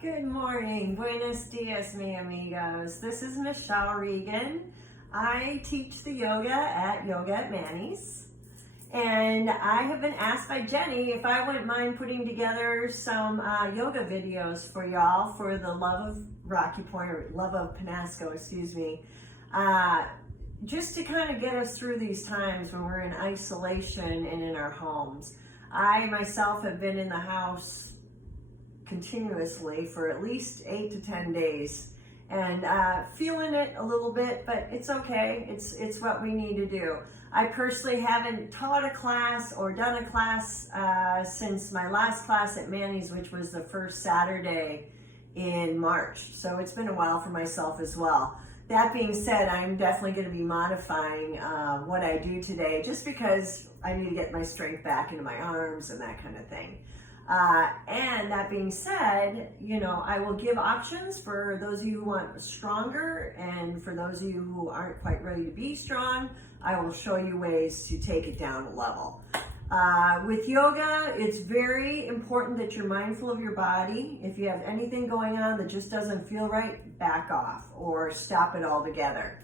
Good morning, buenos dias, mi amigos. This is Michelle Regan. I teach the yoga at Manny's, and I have been asked by Jenny if I wouldn't mind putting together some yoga videos for y'all for the love of Rocky Point, or love of Peñasco, excuse me, just to kind of get us through these times when we're in isolation and in our homes. I myself have been in the house continuously for at least 8 to 10 days and feeling it a little bit, but it's okay. It's what we need to do. I personally haven't taught a class or done a class since my last class at Manny's, which was the first Saturday in March. So it's been a while for myself as well. That being said, I'm definitely going to be modifying what I do today just because I need to get my strength back into my arms and that kind of thing. And that being said, I will give options for those of you who want stronger, and for those of you who aren't quite ready to be strong, I will show you ways to take it down a level. With yoga, it's very important that you're mindful of your body. If you have anything going on that just doesn't feel right, back off or stop it altogether.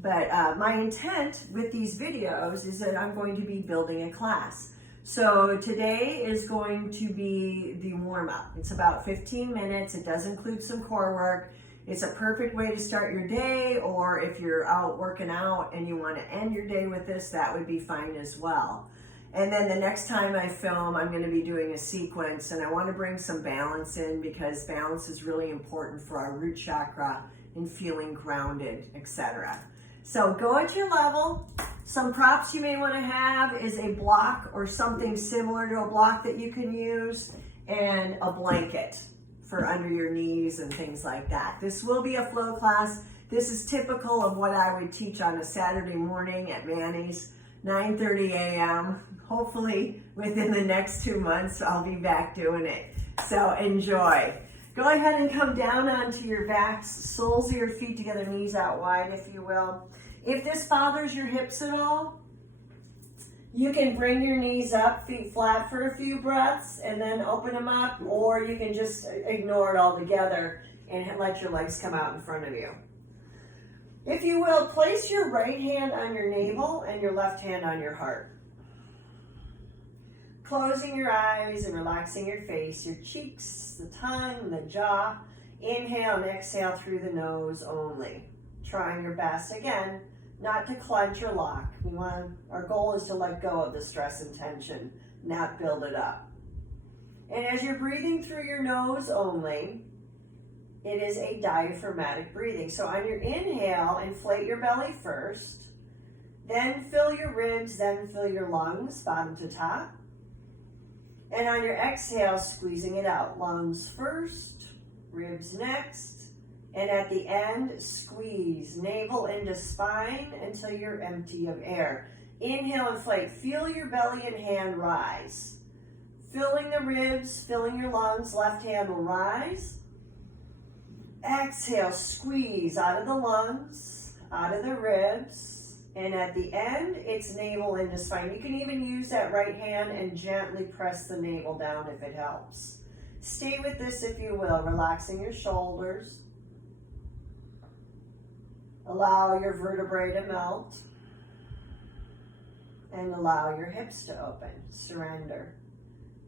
But my intent with these videos is that I'm going to be building a class. So today is going to be the warm-up. It's about 15 minutes. It does include some core work. It's a perfect way to start your day, or if you're out working out and you want to end your day with this, that would be fine as well. And then the next time I film, I'm going to be doing a sequence, and I want to bring some balance in because balance is really important for our root chakra and feeling grounded, etc. So go at your level. Some props you may want to have is a block or something similar to a block that you can use, and a blanket for under your knees and things like that. This will be a flow class. This is typical of what I would teach on a Saturday morning at Manny's, 9:30 a.m. Hopefully within the next 2 months, I'll be back doing it. So enjoy. Go ahead and come down onto your backs, soles of your feet together, knees out wide, if you will. If this bothers your hips at all, you can bring your knees up, feet flat for a few breaths, and then open them up, or you can just ignore it altogether and let your legs come out in front of you. If you will, place your right hand on your navel and your left hand on your heart. Closing your eyes and relaxing your face, your cheeks, the tongue, the jaw. Inhale and exhale through the nose only. Trying your best, again, not to clench or lock. Our goal is to let go of the stress and tension, not build it up. And as you're breathing through your nose only, it is a diaphragmatic breathing. So on your inhale, inflate your belly first, then fill your ribs, then fill your lungs, bottom to top. And on your exhale, squeezing it out. Lungs first, ribs next. And at the end, squeeze navel into spine until you're empty of air. Inhale, inflate. Feel your belly and hand rise. Filling the ribs, filling your lungs. Left hand will rise. Exhale, squeeze out of the lungs, out of the ribs. And at the end, it's navel into spine. You can even use that right hand and gently press the navel down if it helps. Stay with this if you will, relaxing your shoulders. Allow your vertebrae to melt. And allow your hips to open. Surrender.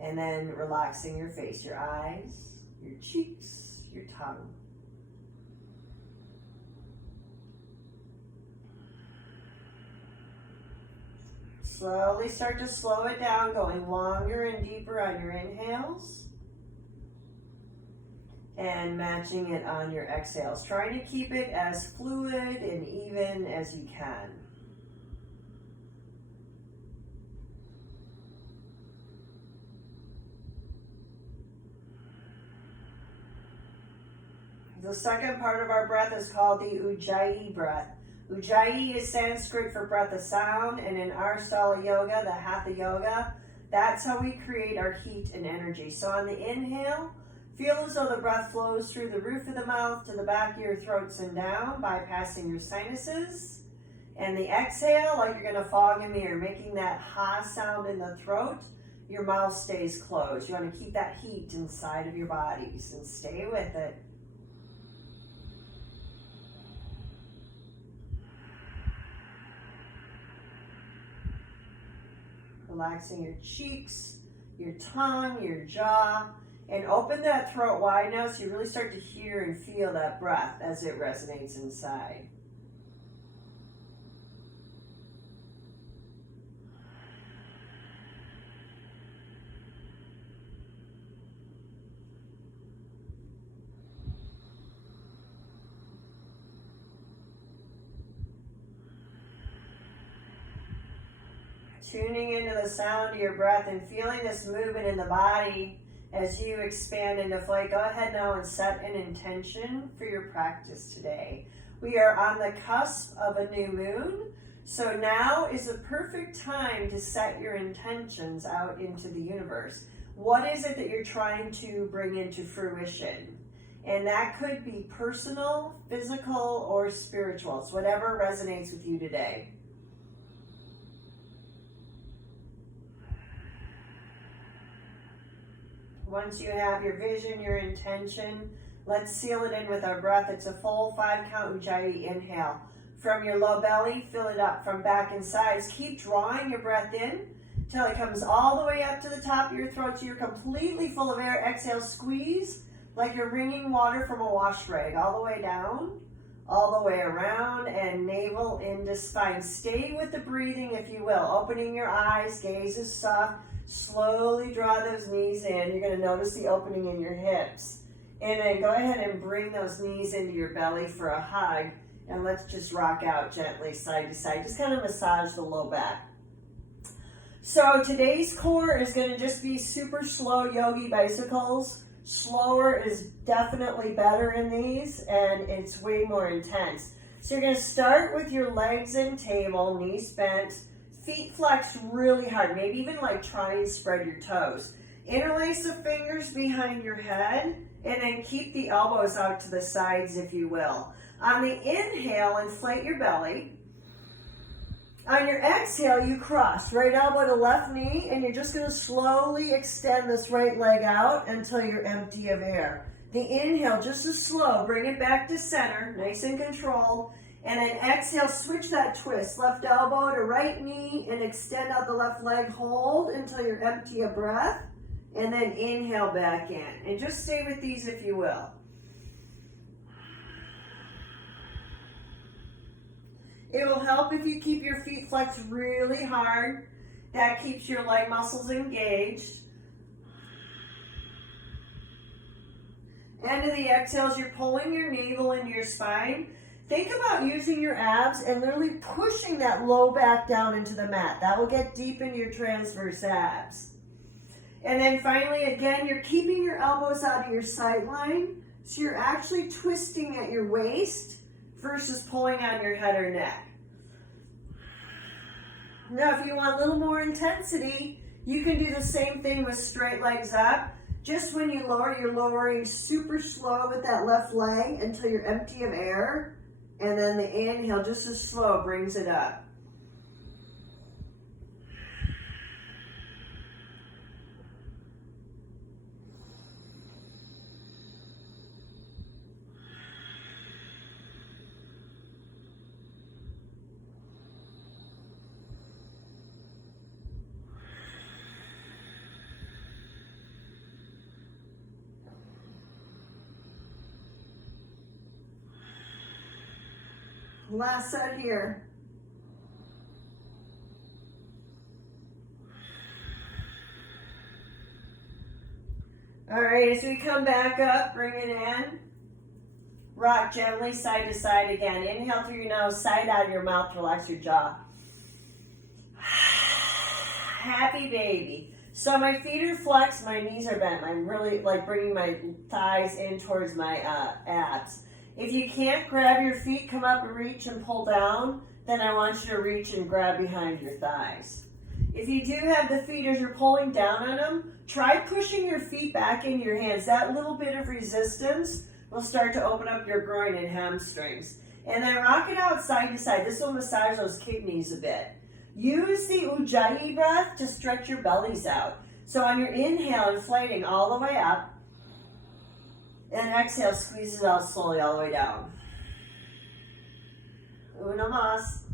And then relaxing your face, your eyes, your cheeks, your tongue. Slowly start to slow it down, going longer and deeper on your inhales. And matching it on your exhales. Trying to keep it as fluid and even as you can. The second part of our breath is called the Ujjayi breath. Ujjayi is Sanskrit for breath of sound, and in our style of yoga, the Hatha yoga, that's how we create our heat and energy. So on the inhale, feel as though the breath flows through the roof of the mouth to the back of your throats and down, bypassing your sinuses. And the exhale, like you're going to fog a mirror, making that ha sound in the throat. your mouth stays closed. You want to keep that heat inside of your bodies and stay with it. Relaxing your cheeks, your tongue, your jaw, and open that throat wide now so you really start to hear and feel that breath as it resonates inside. Tuning into the sound of your breath and feeling this movement in the body as you expand into flight. Go ahead now and set an intention for your practice today. We are on the cusp of a new moon, so now is the perfect time to set your intentions out into the universe. What is it that you're trying to bring into fruition? And that could be personal, physical, or spiritual. It's whatever resonates with you today. Once you have your vision, your intention, let's seal it in with our breath. It's a full 5-count Ujjayi inhale. From your low belly, fill it up from back and sides. Keep drawing your breath in till it comes all the way up to the top of your throat so you're completely full of air. Exhale, squeeze like you're wringing water from a wash rag. All the way down, all the way around, and navel into spine. Stay with the breathing, if you will. Opening your eyes, gaze is soft. Slowly draw those knees in. You're going to notice the opening in your hips. And then go ahead and bring those knees into your belly for a hug. And let's just rock out gently side to side. Just kind of massage the low back. So today's core is going to just be super slow yogi bicycles. Slower is definitely better in these, and it's way more intense. So you're going to start with your legs in table, knees bent. Feet flex really hard, maybe even like try and spread your toes. Interlace the fingers behind your head and then keep the elbows out to the sides, if you will. On the inhale, inflate your belly. On your exhale, you cross right elbow to left knee, and you're just going to slowly extend this right leg out until you're empty of air. The inhale, just as slow, bring it back to center, nice and controlled. And then exhale, switch that twist. Left elbow to right knee and extend out the left leg. Hold until you're empty of breath. And then inhale back in. And just stay with these if you will. It will help if you keep your feet flexed really hard. That keeps your leg muscles engaged. End of the exhales, you're pulling your navel into your spine. Think about using your abs and literally pushing that low back down into the mat. That will get deep into your transverse abs. And then finally, again, you're keeping your elbows out of your side line. So you're actually twisting at your waist versus pulling on your head or neck. Now, if you want a little more intensity, you can do the same thing with straight legs up. Just when you lower, you're lowering super slow with that left leg until you're empty of air. And then the inhale, just as slow, brings it up. Last set here. All right, as we come back up, bring it in. Rock gently side to side again. Inhale through your nose, side out of your mouth, relax your jaw. Happy baby. So my feet are flexed, my knees are bent. I'm really like bringing my thighs in towards my abs. If you can't grab your feet, come up and reach and pull down, then I want you to reach and grab behind your thighs. If you do have the feet as you're pulling down on them, try pushing your feet back in your hands. That little bit of resistance will start to open up your groin and hamstrings. And then rock it out side to side. This will massage those kidneys a bit. Use the Ujjayi breath to stretch your bellies out. So on your inhale, inflating all the way up, and exhale, squeeze it out slowly all the way down. Uno más.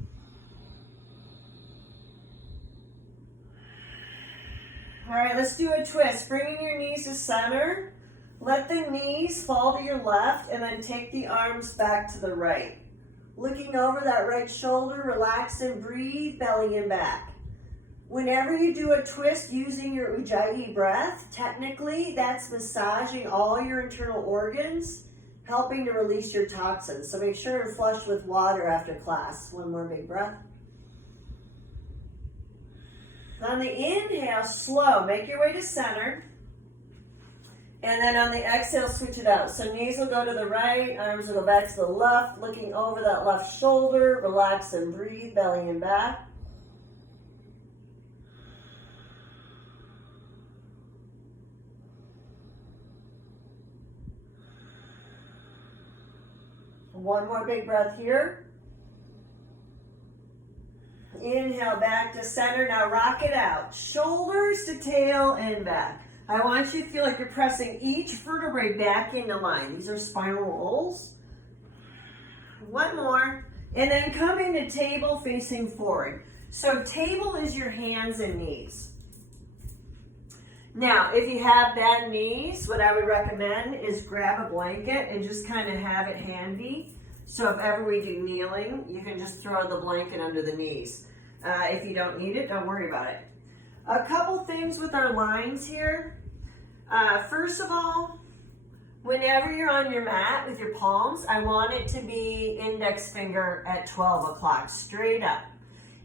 All right, let's do a twist. Bringing your knees to center. Let the knees fall to your left, and then take the arms back to the right. Looking over that right shoulder, relax and breathe, belly and back. Whenever you do a twist using your Ujjayi breath, technically that's massaging all your internal organs, helping to release your toxins. So make sure to flush with water after class. One more big breath. On the inhale, slow, make your way to center. And then on the exhale, switch it out. So knees will go to the right, arms will go back to the left, looking over that left shoulder, relax and breathe, belly and back. One more big breath here. Inhale back to center. Now rock it out. Shoulders to tail and back. I want you to feel like you're pressing each vertebrae back into line. These are spinal rolls. One more. And then come into table facing forward. So table is your hands and knees. Now, if you have bad knees, what I would recommend is grab a blanket and just kind of have it handy. So if ever we do kneeling, you can just throw the blanket under the knees. If you don't need it, don't worry about it. A couple things with our lines here. First of all, whenever you're on your mat with your palms, I want it to be index finger at 12 o'clock, straight up.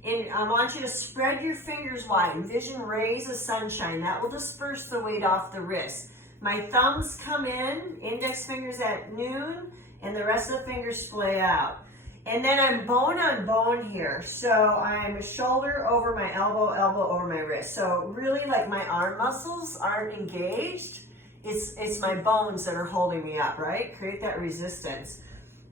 And I want you to spread your fingers wide. Envision rays of sunshine. That will disperse the weight off the wrist. My thumbs come in, index fingers at noon, and the rest of the fingers splay out. And then I'm bone on bone here. So I'm shoulder over my elbow, elbow over my wrist. So really like my arm muscles aren't engaged. It's my bones that are holding me up, right? Create that resistance.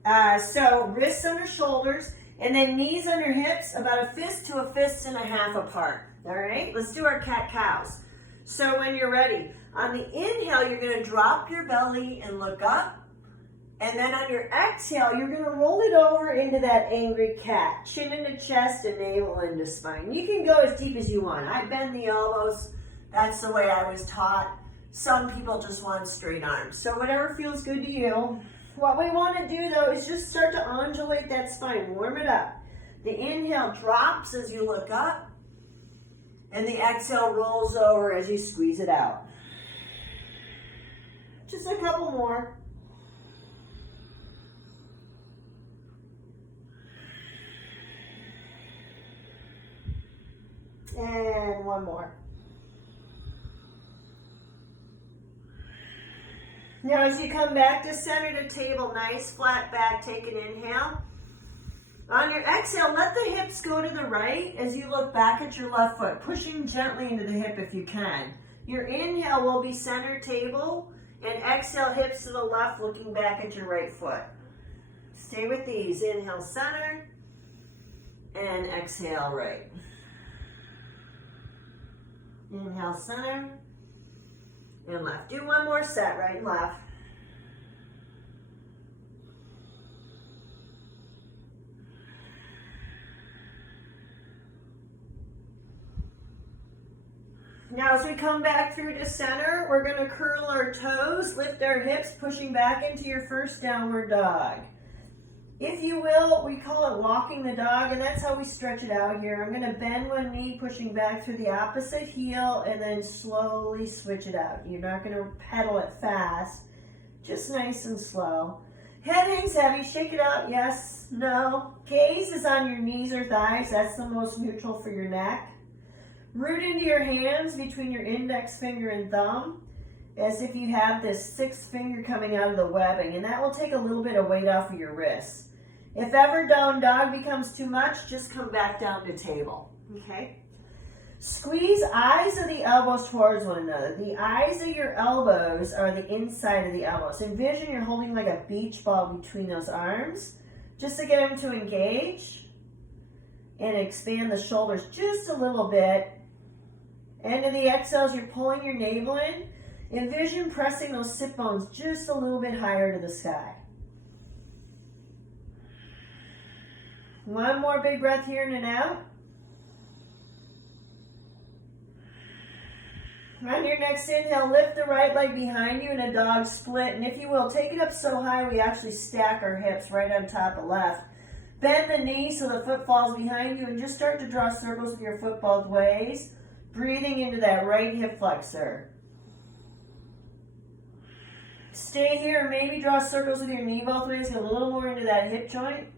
So wrists under shoulders. And then knees under hips, about a fist to a fist and a half apart. All right, let's do our cat-cows. So when you're ready, on the inhale, you're gonna drop your belly and look up. And then on your exhale, you're gonna roll it over into that angry cat. Chin into chest and navel into spine. You can go as deep as you want. I bend the elbows. That's the way I was taught. Some people just want straight arms. So whatever feels good to you. What we want to do, though, is just start to undulate that spine. Warm it up. The inhale drops as you look up, and the exhale rolls over as you squeeze it out. Just a couple more. And one more. Now as you come back to center to table, nice flat back, take an inhale. On your exhale, let the hips go to the right as you look back at your left foot, pushing gently into the hip if you can. Your inhale will be center table, and exhale hips to the left, looking back at your right foot. Stay with these. Inhale center, and exhale right. Inhale center, and left. Do one more set, right and left. Now as we come back through to center, we're going to curl our toes, lift our hips, pushing back into your first downward dog. If you will, we call it walking the dog, and that's how we stretch it out here. I'm going to bend one knee, pushing back through the opposite heel, and then slowly switch it out. You're not going to pedal it fast, just nice and slow. Head hangs heavy, shake it out, yes, no. Gaze is on your knees or thighs, that's the most neutral for your neck. Root into your hands between your index finger and thumb, as if you have this sixth finger coming out of the webbing, and that will take a little bit of weight off of your wrists. If ever down dog becomes too much, just come back down to table, okay? Squeeze eyes of the elbows towards one another. The eyes of your elbows are the inside of the elbows. Envision you're holding like a beach ball between those arms, just to get them to engage and expand the shoulders just a little bit. End of the exhales, you're pulling your navel in. Envision pressing those sit bones just a little bit higher to the sky. One more big breath here in and out. On your next inhale, lift the right leg behind you in a dog split. And if you will, take it up so high we actually stack our hips right on top of left. Bend the knee so the foot falls behind you and just start to draw circles with your foot both ways. Breathing into that right hip flexor. Stay here and maybe draw circles with your knee both ways. Get a little more into that hip joint.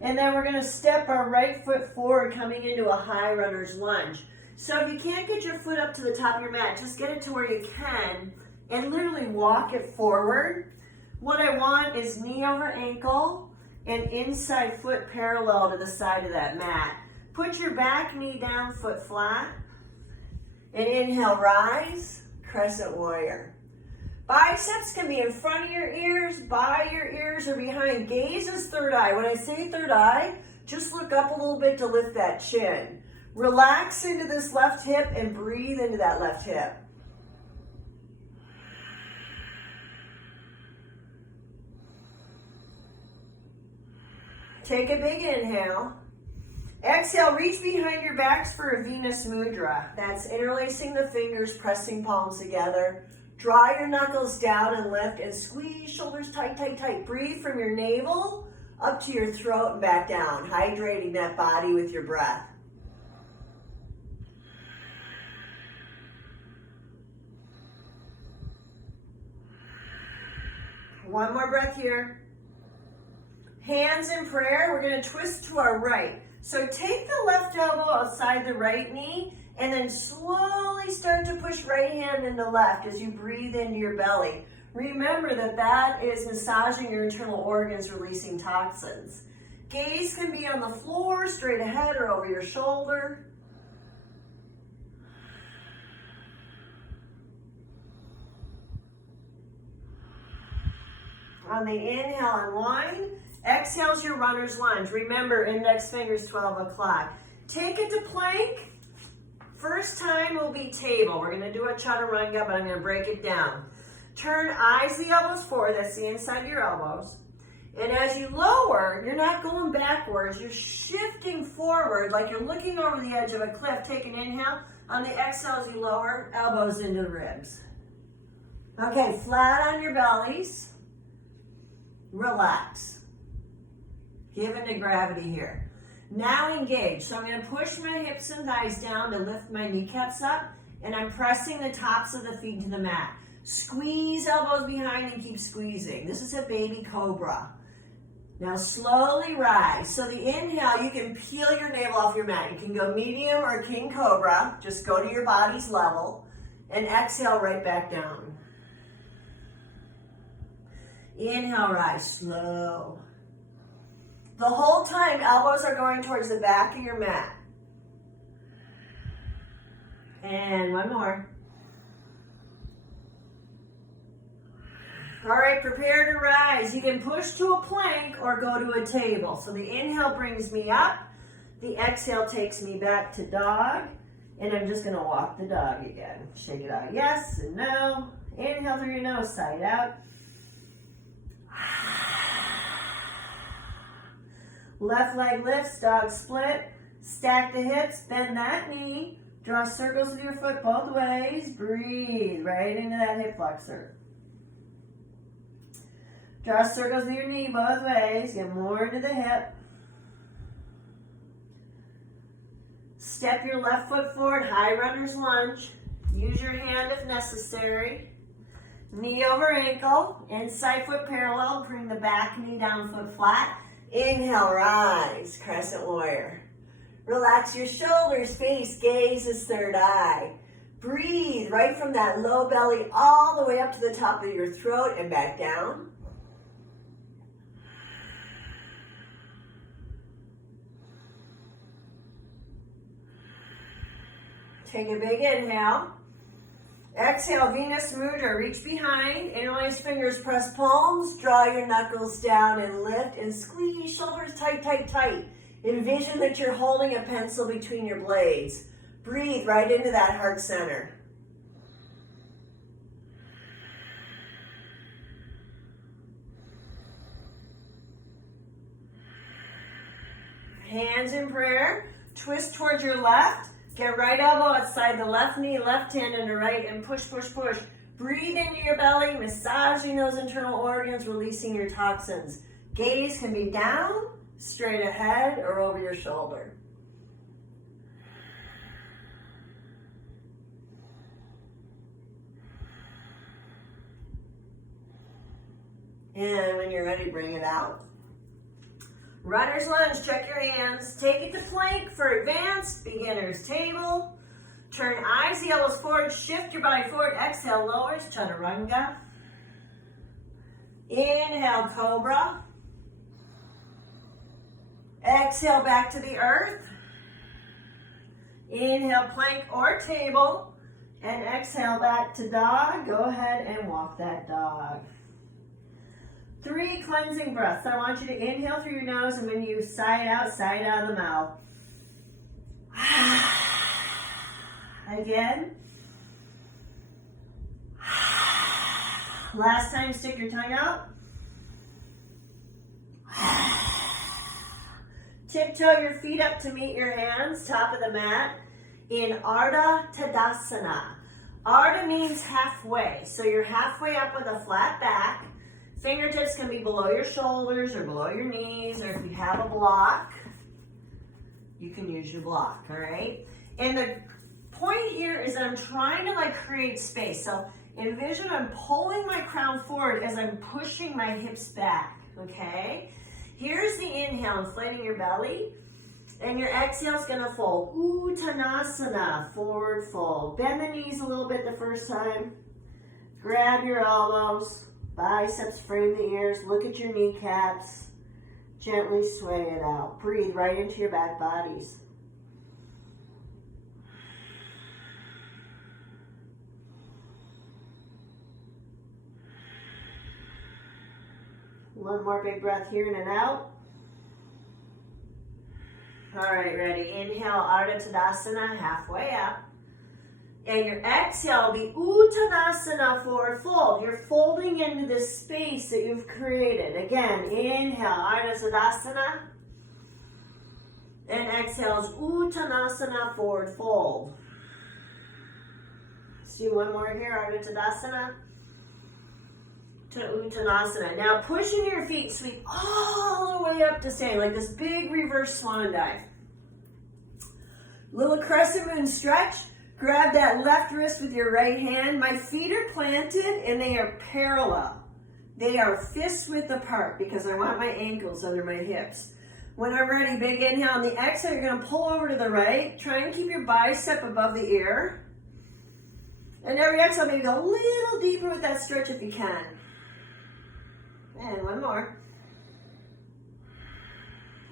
And then we're going to step our right foot forward, coming into a high runner's lunge. So if you can't get your foot up to the top of your mat, just get it to where you can and literally walk it forward. What I want is knee over ankle and inside foot parallel to the side of that mat. Put your back knee down, foot flat. And inhale, rise, crescent warrior. Biceps can be in front of your ears, by your ears, or behind. Gaze is third eye. When I say third eye, just look up a little bit to lift that chin. Relax into this left hip and breathe into that left hip. Take a big inhale. Exhale, reach behind your backs for a Venus Mudra. That's interlacing the fingers, pressing palms together. Draw your knuckles down and lift and squeeze shoulders tight, tight, tight. Breathe from your navel up to your throat and back down, hydrating that body with your breath. One more breath here. Hands in prayer. We're going to twist to our right. So take the left elbow outside the right knee and then slowly start to push right hand into left as you breathe into your belly. Remember that that is massaging your internal organs, releasing toxins. Gaze can be on the floor, straight ahead, or over your shoulder. On the inhale, unwind. Exhale's your runner's lunge. Remember, index fingers 12 o'clock. Take it to plank. First time will be table. We're going to do a chaturanga, but I'm going to break it down. Turn eyes the elbows forward. That's the inside of your elbows. And as you lower, you're not going backwards. You're shifting forward like you're looking over the edge of a cliff. Take an inhale. On the exhale, as you lower, elbows into the ribs. Okay, flat on your bellies. Relax. Give into gravity here. Now engage. So I'm going to push my hips and thighs down to lift my kneecaps up, and I'm pressing the tops of the feet to the mat. Squeeze elbows behind and keep squeezing. This is a baby cobra. Now slowly rise. So the inhale, you can peel your navel off your mat. You can go medium or king cobra. Just go to your body's level. And exhale right back down. Inhale, rise, slow. The whole time, elbows are going towards the back of your mat. And one more. All right, prepare to rise. You can push to a plank or go to a table. So the inhale brings me up. The exhale takes me back to dog. And I'm just going to walk the dog again. Shake it out, yes and no. Inhale through your nose, side out. Left leg lifts, dog split. Stack the hips, bend that knee. Draw circles with your foot both ways. Breathe right into that hip flexor. Draw circles with your knee both ways. Get more into the hip. Step your left foot forward, high runner's lunge. Use your hand if necessary. Knee over ankle, inside foot parallel. Bring the back knee down, foot flat. Inhale, rise, crescent warrior. Relax your shoulders, face, gaze is third eye. Breathe right from that low belly all the way up to the top of your throat and back down. Take a big inhale. Exhale, Venus Mudra. Reach behind, interlace fingers, press palms, draw your knuckles down and lift and squeeze shoulders tight, tight, tight. Envision that you're holding a pencil between your blades. Breathe right into that heart center. Hands in prayer. Twist towards your left. Get right elbow outside the left knee, left hand into right, and push, push, push. Breathe into your belly, massaging those internal organs, releasing your toxins. Gaze can be down, straight ahead, or over your shoulder. And when you're ready, bring it out. Runner's lunge, check your hands. Take it to plank for advanced beginner's table. Turn eyes, the elbows forward, shift your body forward. Exhale, lowers, chaturanga. Inhale, cobra. Exhale, back to the earth. Inhale, plank or table. And exhale, back to dog. Go ahead and walk that dog. 3 cleansing breaths. I want you to inhale through your nose, and when you sigh out of the mouth. Again. Last time, stick your tongue out. Tiptoe your feet up to meet your hands, top of the mat, in Ardha Tadasana. Ardha means halfway, so you're halfway up with a flat back. Fingertips can be below your shoulders or below your knees, or if you have a block, you can use your block, all right? And the point here is that I'm trying to create space. So envision I'm pulling my crown forward as I'm pushing my hips back, okay? Here's the inhale, inflating your belly, and your exhale is gonna fold. Uttanasana, forward fold. Bend the knees a little bit the first time. Grab your elbows. Biceps frame the ears, look at your kneecaps, gently sway it out. Breathe right into your back bodies. One more big breath here in and out. All right, ready. Inhale, Ardha Tadasana, halfway up. And your exhale will be Uttanasana, forward fold. You're folding into this space that you've created. Again, inhale, Ardha Tadasana. And exhale is Uttanasana, forward fold. Let's do one more here, Ardha Tadasana to Uttanasana. Now pushing your feet, sweep all the way up to standing, like this big reverse swan dive. Little crescent moon stretch. Grab that left wrist with your right hand. My feet are planted and they are parallel. They are fist width apart because I want my ankles under my hips. When I'm ready, big inhale. On the exhale, you're going to pull over to the right. Try and keep your bicep above the ear. And every exhale, maybe go a little deeper with that stretch if you can. And one more.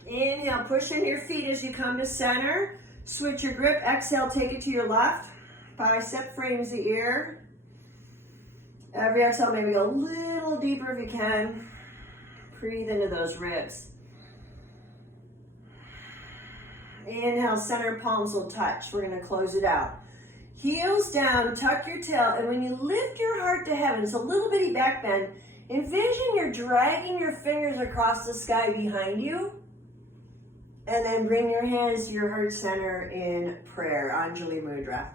Inhale, push in your feet as you come to center. Switch your grip. Exhale, take it to your left. Bicep frames the ear. Every exhale, maybe go a little deeper if you can. Breathe into those ribs. Inhale, center palms will touch. We're going to close it out. Heels down, tuck your tail, and when you lift your heart to heaven, so a little bitty back bend, envision you're dragging your fingers across the sky behind you. And then bring your hands to your heart center in prayer, Anjali Mudra.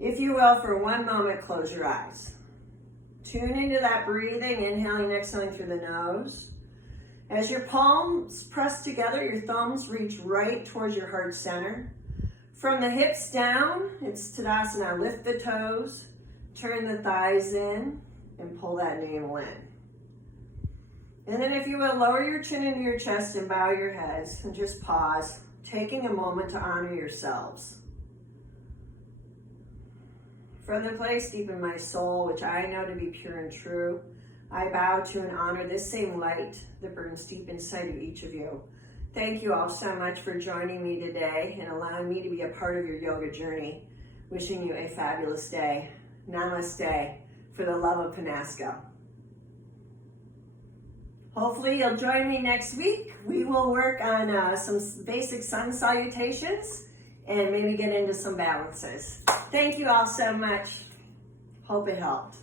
If you will, for one moment, close your eyes. Tune into that breathing, inhaling, exhaling through the nose. As your palms press together, your thumbs reach right towards your heart center. From the hips down, it's Tadasana. Lift the toes, turn the thighs in, and pull that navel in. And then if you will, lower your chin into your chest and bow your heads and just pause, taking a moment to honor yourselves. From the place deep in my soul, which I know to be pure and true, I bow to and honor this same light that burns deep inside of each of you. Thank you all so much for joining me today and allowing me to be a part of your yoga journey. Wishing you a fabulous day. Namaste, for the love of Peñasco. Hopefully you'll join me next week. We will work on some basic sun salutations and maybe get into some balances. Thank you all so much. Hope it helped.